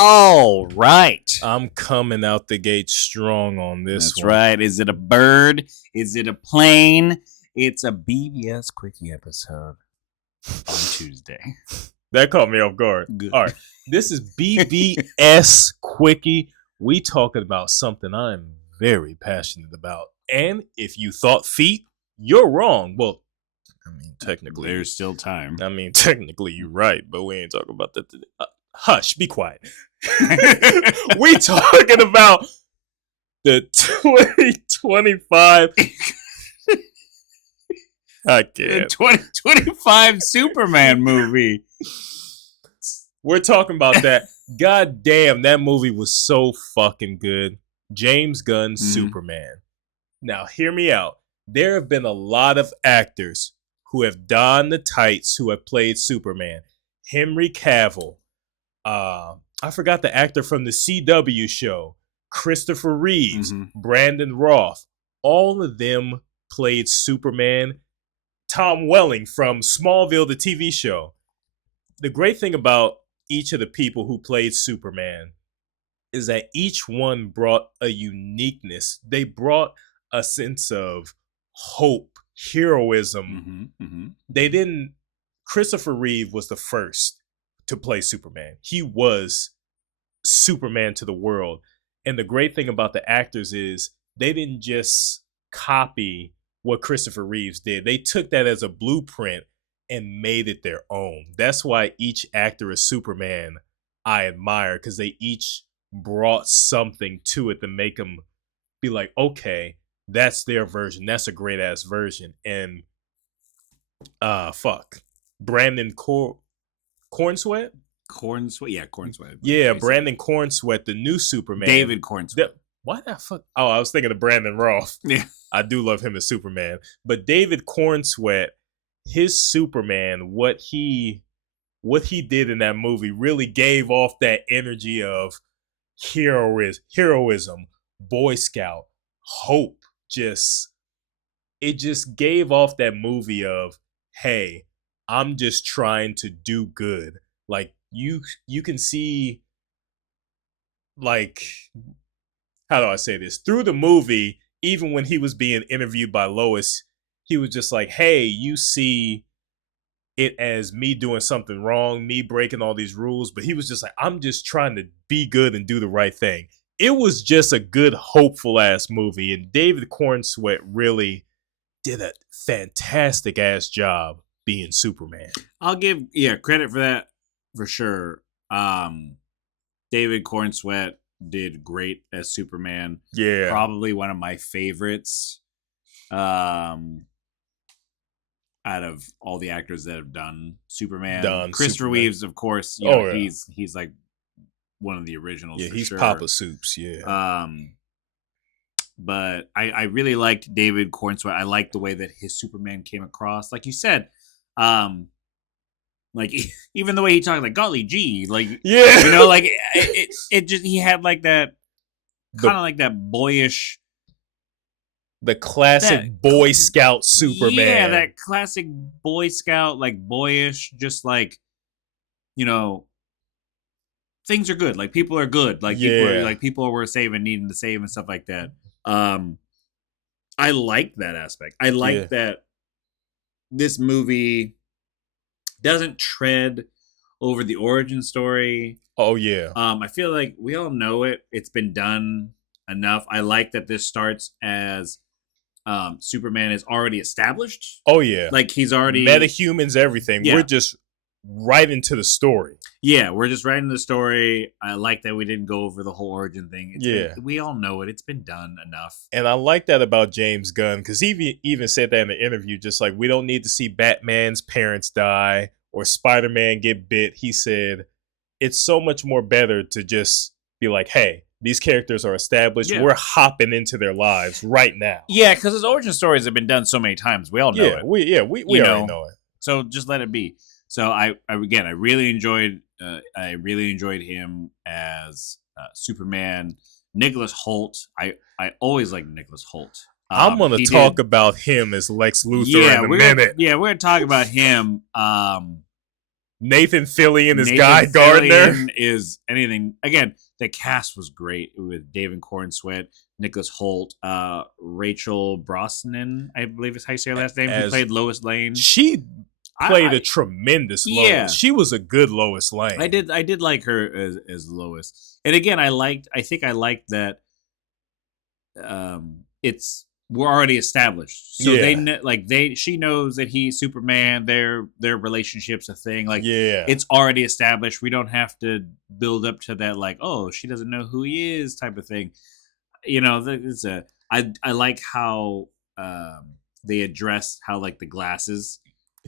All right. I'm coming out the gate strong on this That's one. right. Is it a bird? Is it a plane? It's a BBS Quickie episode on Tuesday. That caught me off guard. Good. All right. This is BBS Quickie. We talking about something I'm very passionate about. And if you thought feet, you're wrong. Well, I mean, technically. There's still time. I mean, technically, you're right, but we ain't talking about that today. Hush, be quiet. We talking about the 2025. I can't. The 2025 Superman movie. We're talking about that. God damn, that movie was so fucking good. James Gunn's Superman. Now, hear me out. There have been a lot of actors who have donned the tights who have played Superman. Henry Cavill. I forgot the actor from the CW show. Christopher Reeves. Brandon Roth. All of them played Superman. Tom Welling from Smallville, the TV show. The great thing about each of the people who played Superman is that each one brought a uniqueness. They brought a sense of hope, heroism. They didn't. Christopher Reeve was the first to play Superman. He was Superman to the world. And the great thing about the actors is they didn't just copy what Christopher Reeves did. They took that as a blueprint and made it their own. That's why each actor of Superman I admire, because they each brought something to it to make them be like, okay, that's their version. That's a great ass version. And Brandon Cornsweet? Cornsweet? Yeah, Cornsweet. Yeah, Brandon Cornsweet, the new Superman. David Cornsweet. Why the fuck? Oh, I was thinking of Brandon Roth. Yeah. I do love him as Superman. But David Cornsweet, his Superman, what he did in that movie really gave off that energy of heroism, Boy Scout, hope. It just gave off that movie of, hey, I'm just trying to do good. Like you can see, like, how do I say this? Through the movie, even when he was being interviewed by Lois, he was just like, hey, you see it as me doing something wrong, me breaking all these rules. But he was just like, I'm just trying to be good and do the right thing. It was just a good, hopeful ass movie. And David Cornsweet really did a fantastic ass job being Superman. I'll give credit for that for sure. David Cornsweet did great as Superman. Yeah. Probably one of my favorites. Out of all the actors that have done Superman. Christopher Reeves, of course, he's like one of the originals. Yeah, for he's sure. Papa Soups, yeah. But I really liked David Cornsweet. I liked the way that his Superman came across. Like you said, like even the way he talked, like golly gee, like yeah, you know, like it just he had like that kind of like that boyish. The classic Boy Scout Superman. Yeah, that classic Boy Scout, like boyish, just like, you know, things are good. Like people are good. Like people were saving, needing to save and stuff like that. I like that aspect. I like that this movie doesn't tread over the origin story. Oh yeah. I feel like we all know it. It's been done enough. I like that this starts as Superman is already established. Oh yeah, like he's already metahumans, everything. Yeah. We're just right into the story. Yeah, we're just right into the story. I like that we didn't go over the whole origin thing. We all know it. It's been done enough. And I like that about James Gunn, because he even said that in the interview. Just like, we don't need to see Batman's parents die or Spider-Man get bit. He said it's so much more better to just be like, hey, these characters are established. Yeah. We're hopping into their lives right now. Yeah, because his origin stories have been done so many times. We all know it. We already know it. So just let it be. So I really enjoyed him as Superman. Nicholas Hoult. I always liked Nicholas Hoult. I'm going to talk about him as Lex Luthor in a minute. Yeah, we're going to talk about him. Nathan Fillion is Guy Gardner. Is anything again? The cast was great with David Cornsweet, Nicholas Hoult, Rachel Brosnan, I believe is how you say her last name. Who played Lois Lane? She played a tremendous Lois. Yeah. She was a good Lois Lane. I did like her as Lois. And again, I think I liked that. We're already established, so she knows that he's Superman. Their relationship's a thing. Like, it's already established. We don't have to build up to that. Like, oh, she doesn't know who he is, type of thing. You know, I like how they address how like the glasses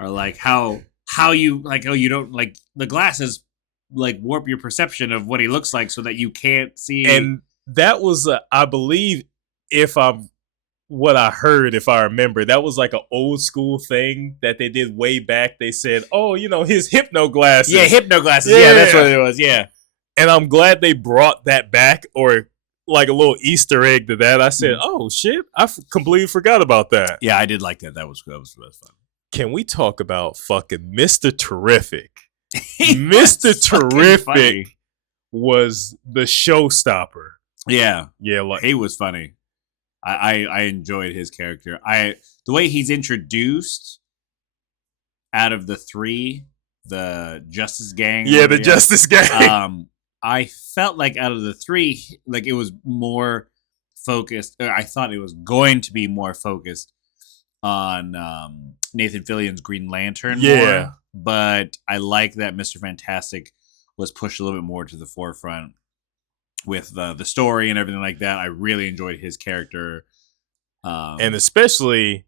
are like how you like you don't like the glasses like warp your perception of what he looks like so that you can't see. And that was I believe what I heard, if I remember, that was like an old school thing that they did way back. They said, oh, you know, his hypno glasses. Yeah, hypno glasses. Yeah, that's what it was. Yeah. And I'm glad they brought that back, or like a little Easter egg to that. I said, oh, shit, I completely forgot about that. Yeah, I did like that. That was fun. Can we talk about fucking Mr. Terrific? Mr. Terrific was the showstopper. Yeah. Yeah, like, he was funny. I enjoyed his character. The way he's introduced out of the three, the Justice Gang. Yeah, the Justice Gang. I felt like out of the three, like it was more focused. I thought it was going to be more focused on Nathan Fillion's Green Lantern. More, but I like that Mr. Fantastic was pushed a little bit more to the forefront with the story and everything like that. I really enjoyed his character. And especially,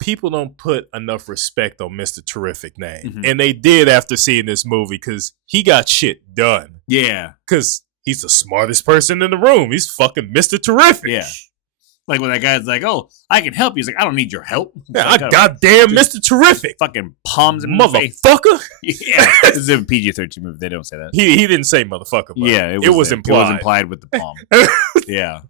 people don't put enough respect on Mr. Terrific name. Mm-hmm. And they did after seeing this movie, because he got shit done. Yeah. Because he's the smartest person in the room. He's fucking Mr. Terrific. Yeah. Like when that guy's like, oh, I can help you. He's like, I don't need your help. Yeah, like, I goddamn Mr. Terrific. Fucking palms him motherfucker. Yeah. This is a PG-13 movie. They don't say that. He didn't say motherfucker. But yeah, it was implied. It was implied with the palm. Yeah.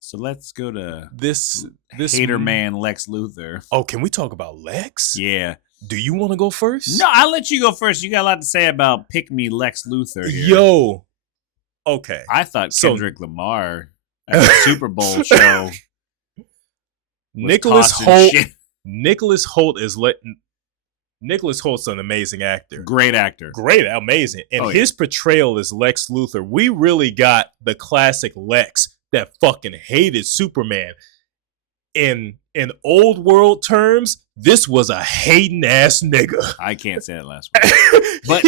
So let's go to this hater man Lex Luthor. Oh, can we talk about Lex? Yeah. Do you want to go first? No, I'll let you go first. You got a lot to say about Pick Me Lex Luthor here. Yo. Okay. I thought Kendrick Lamar at the Super Bowl show. Nicholas Hoult. Nicholas Hoult's an amazing actor. Great actor. Great, amazing. And his portrayal as Lex Luthor, we really got the classic Lex that fucking hated Superman. In old world terms, this was a hating ass nigga. I can't say that last one. But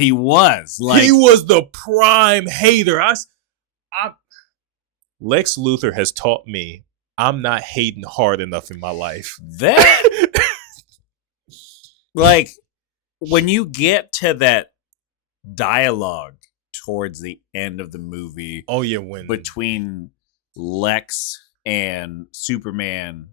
he was like, he was the prime hater. Lex Luthor has taught me I'm not hating hard enough in my life. That like when you get to that dialogue towards the end of the movie. Oh yeah, when between Lex and Superman's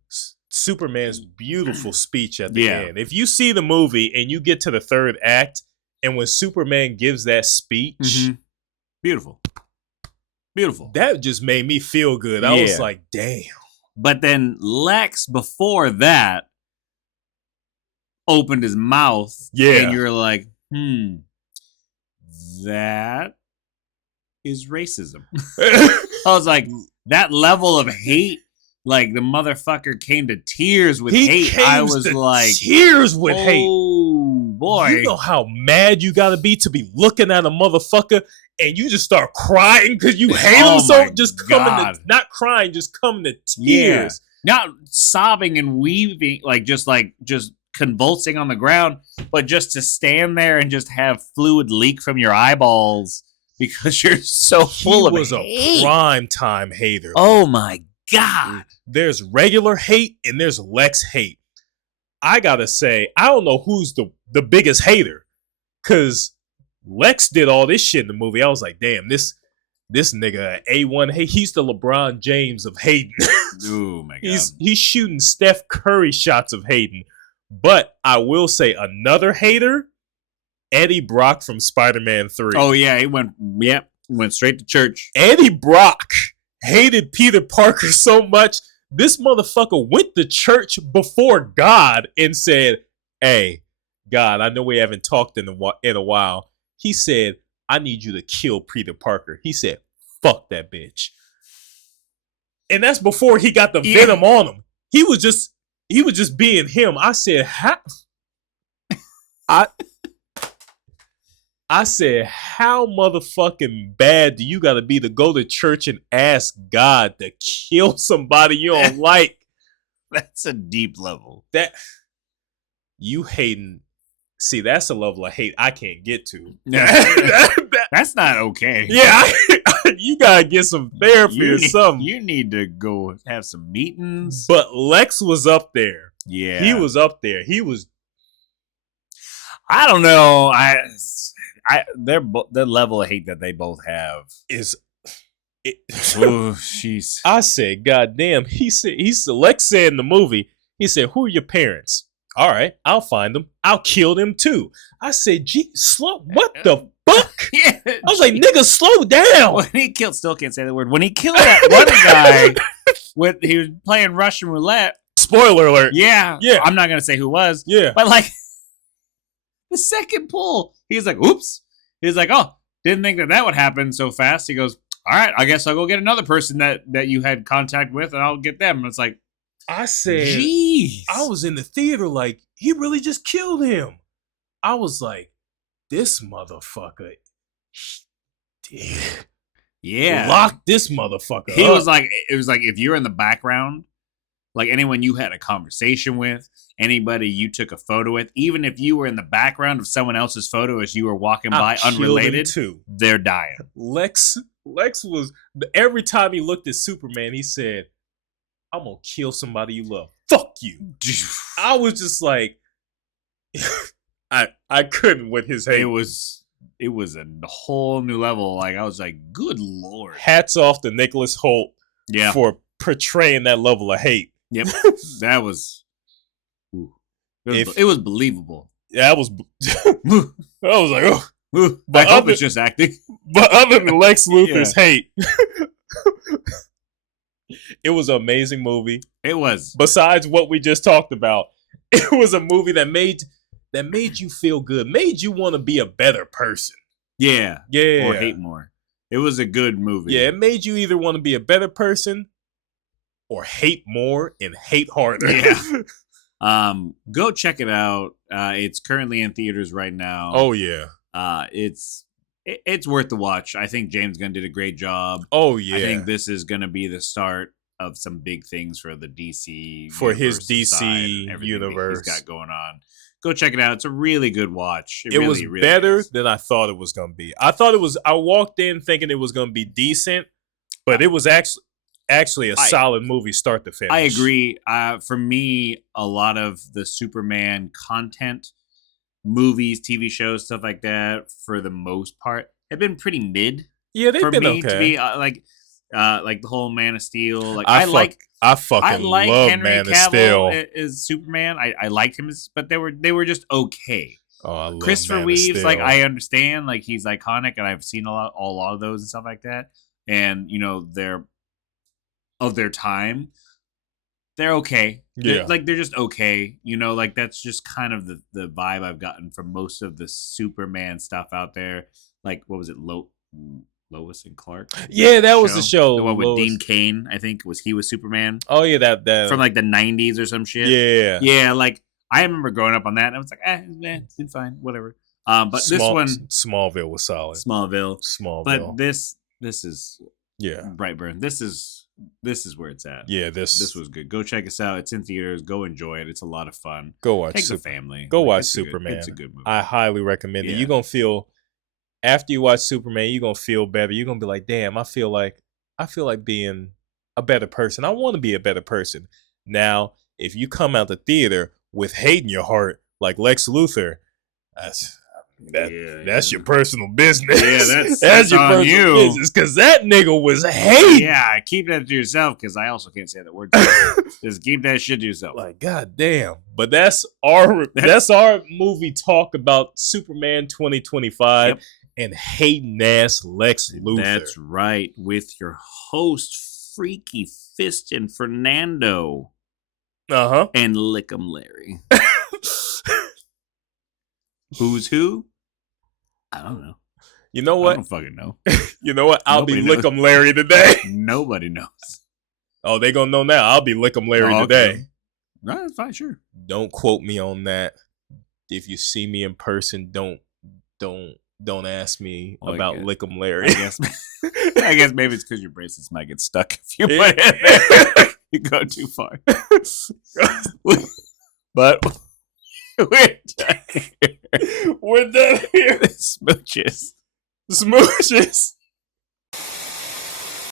beautiful speech at the end. If you see the movie and you get to the third act, and when Superman gives that speech, beautiful, that just made me feel good. I was like, damn. But then Lex, before that, opened his mouth, and you're like, that is racism. I was like, that level of hate, like the motherfucker came to tears with hate. I was like, tears with hate. Oh boy, you know how mad you gotta be to be looking at a motherfucker and you just start crying because you hate him. So just coming to, not crying, just coming to tears, not sobbing and weeping, just convulsing on the ground, but just to stand there and just have fluid leak from your eyeballs because you're so full of hate. He was a prime time hater. Oh my God. There's regular hate and there's Lex hate. I gotta say, I don't know who's the biggest hater, because Lex did all this shit in the movie. I was like, damn, this nigga A1 hate. He's the LeBron James of hating. Oh my God. He's shooting Steph Curry shots of hating. But I will say another hater, Eddie Brock from Spider-Man 3. Oh yeah, he went straight to church. Eddie Brock hated Peter Parker so much, this motherfucker went to church before God and said, Hey, God, I know we haven't talked in a while. He said, I need you to kill Peter Parker. He said, fuck that bitch. And that's before he got the venom on him. He was just being him. I said, I said, how motherfucking bad do you gotta be to go to church and ask God to kill somebody you don't like? That's a deep level. That you hating. See, that's a level of hate I can't get to. That's not okay. Yeah, you gotta get some therapy or something. You need to go have some meetings. But Lex was up there. Yeah, he was up there. He was. I don't know. The level of hate that they both have is. Oh, jeez. I said, God damn. Lex said in the movie, he said, who are your parents? All right, I'll find them. I'll kill them too. I said, gee, slow. What the fuck? Yeah, I was like, nigga, slow down. When he killed, still can't say the word. When he killed that one guy, he was playing Russian roulette. Spoiler alert. Yeah. I'm not gonna say who was. Yeah. But like the second pull, he's like, oops. He's like, oh, didn't think that would happen so fast. He goes, all right, I guess I'll go get another person that you had contact with, and I'll get them. And it's like, I said, jeez. I was in the theater like, he really just killed him. I was like, this motherfucker. Yeah. Lock this motherfucker He up. was like, it was like if you're in the background, like anyone you had a conversation with, anybody you took a photo with, even if you were in the background of someone else's photo as you were walking by unrelated, too. They're dying. Lex was, every time he looked at Superman, he said, I'm gonna kill somebody you love. Fuck you. I was just like, I couldn't with his hate. It was a whole new level. Like I was like, good Lord. Hats off to Nicholas Hoult for portraying that level of hate. Yep. That was it was believable. Yeah, I was like, oh. But I hope it's just acting. But other than Lex Luthor's hate, it was an amazing movie. It was. Besides what we just talked about, it was a movie that made you feel good, made you want to be a better person. Yeah. Yeah. Or hate more. It was a good movie. Yeah, it made you either want to be a better person or hate more and hate harder. Yeah. Go check it out. It's currently in theaters right now. Oh yeah. It's worth the watch. I think James Gunn did a great job. Oh yeah. I think this is going to be the start of some big things for the DC his DC universe he's got going on. Go check it out. It's a really good watch. It was really better than I thought it was going to be. I walked in thinking it was going to be decent, but it was actually a solid movie start to finish. I agree. For me, a lot of the Superman content, movies, TV shows, stuff like that, for the most part, have been pretty mid. Yeah, they've been okay. To be like the whole Man of Steel. Like I fucking love Henry Man of Cavill Steel as Superman. I liked him, but they were just okay. Oh, I love Christopher Man Reeves. of Steel. Like I understand, like he's iconic, and I've seen a lot of those and stuff like that. And they're of their time. They're okay. Yeah, they're just okay. Like that's just kind of the vibe I've gotten from most of the Superman stuff out there. Like what was it, Lois and Clark? Yeah, that was the show. The one with Dean Cain, I think, was Superman. Oh yeah, that from like the 90s or some shit. Yeah, yeah. Like I remember growing up on that, and I was like, it's fine, whatever. But this one, Smallville was solid. Smallville. But this is Brightburn. This is where it's at. Yeah, this was good. Go check us out. It's in theaters. Go enjoy it. It's a lot of fun. Go watch. Take the family. Go watch Superman. It's a good movie. I highly recommend it. You're gonna feel after you watch Superman, you're gonna feel better. You're gonna be like, damn, I feel like being a better person. I want to be a better person. Now, if you come out the theater with hate in your heart, like Lex Luthor, that's your personal business. Yeah, that's your personal business. Because that nigga was hate. Yeah, keep that to yourself because I also can't say that word. Just keep that shit to yourself. Like, god damn. But that's our movie talk about Superman 2025 Yep. and hating ass Lex Luthor. That's right. With your host, Freaky Fist and Fernando. Uh-huh. And Lick'em Larry. Who's who? I don't know. You know I what? don't fucking know. You know what? I'll Nobody be knows. Lick'em Larry today. Nobody knows. Oh, they gonna know now. I'll be Lick'em Larry today. No, that's fine, sure. Don't quote me on that. If you see me in person, don't ask me about Lick'em Larry. I guess maybe it's because your bracelets might get stuck if you put it in there. You go too far. But we're done here. Smooches.